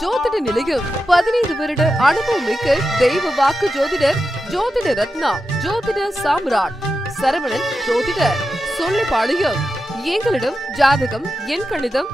ஜோதிட நிலையம் 15 வருட அனுபவம் மிக்க தெய்வ வாக்கு ஜோதிடர் ஜோதிட ரத்னா ஜோதிட சாம்ராட் சரவணன் ஜோதிடர் சொல்லிப்பாளையம். எங்களிடம் ஜாதகம், எண் கணிதம்,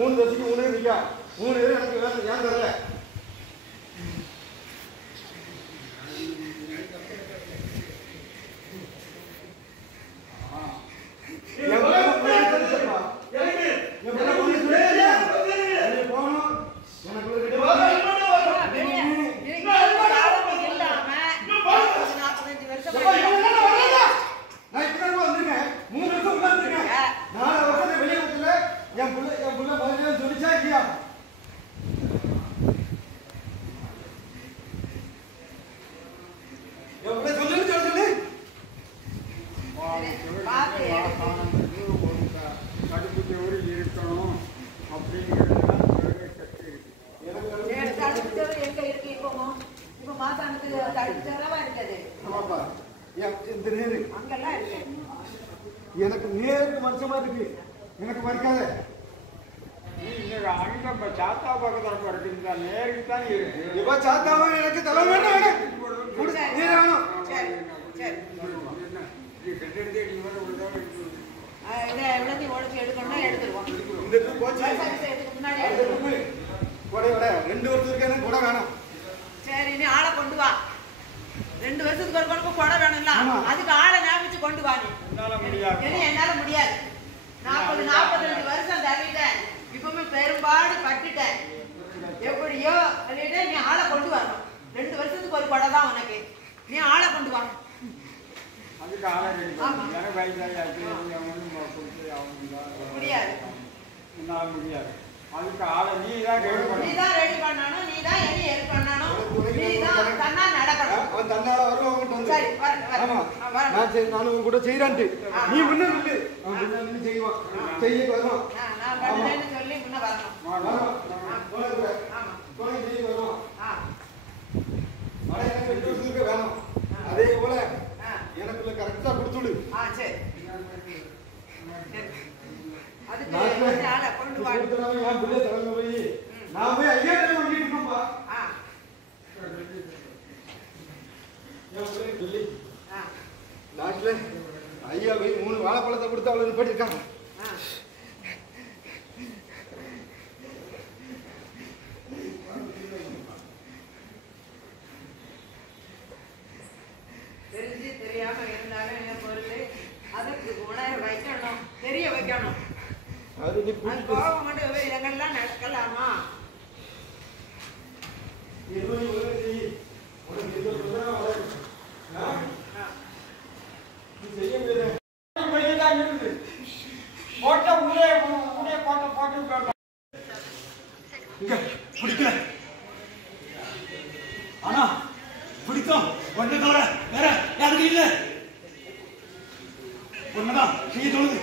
மூணு வருஷத்துக்கு மூணு நிக்கா 3 பேர் எனக்கு வேலை ஏன் தரல எனக்கு நேருக்கு வருஷமா இருக்கு எனக்கு வரைக்காத அங்க சாத்தா பக்கத்துல இருக்குங்க நேருக்கு தான் இருக்கு இப்ப சாத்தாவா எனக்கு தலை வேணும் வேணும் சரி சரி இதை எவ்வளோத்தையும் உடச்சி எடுக்கணும்னா எடுத்துருவோம். இந்த போச்சு முன்னாடி எடுத்துருவோம். கூட 2 வருஷத்துக்கு எனக்கு கூட வேணும். சரி நீ ஆளை கொண்டு வா. 2 வருஷத்துக்கு ஒரு கொண்டு கொடை வேணும்ல, அதுக்கு ஆளை ஞாபகிச்சு கொண்டு வா. நீ என்னால முடியாது. 40-45 வருஷம் தள்ளிட்டேன், இப்பவுமே பெரும்பாடு பட்டுட்டேன். எப்படியோ சொல்லிட்டு நீ ஆளை கொண்டு வரணும். 2 வருஷத்துக்கு ஒரு கொடை தான் உனக்கு. நீ ஆளை கொண்டு வா. முடியாது அதுக்கு ஆளை நீ தான் ரெடி பண்ணணும், நீ தான் என்ன ஹெல்ப் பண்ணணும், நீ தான் தன்னா நடக்கணும். அவன் தன்னால வருவாங்க வந்து. சரி நான் சரி நானும் கூட செய்யறான்ட்டு நீ முன்ன நில்லு. அவன் முன்ன நின்னு செய்வான், செய்ய வருவான். நான் பண்ணுவேன்னு சொல்லி முன்ன வரணும். ஆமா போய் செய்ய வருவான். மழை எனக்கு 2 வருஷத்துக்கு வேணும். அதே போல எனக்குள்ள கரெக்டா கொடுத்துடு. சரி அதுக்கு ஆளை கொண்டு வா. என் பிள்ளை தலைமை போய் நான் போய் 5000 வாங்கிட்டு இருக்கோம்ப்பா. என் பிள்ளை சொல்லி மாப்பிள்ள ஐயா போய் 3 வாழைப்பழத்தை கொடுத்து அவ்வளவு நிப்பாட்டிருக்காங்க. தெரிஞ்சு தெரியாம இருந்தாலும் என்ன பொருள் அதற்கு உணர வைக்கணும், தெரிய வைக்கணும். அது கோபம் கொண்டு இடங்கள்லாம் நடக்கலாமா? ஆனா பிடிக்கும் ஒண்ணு தவிர வேற யாருக்கு இல்ல ஒண்ணுதான் செய்ய சொல்லுது.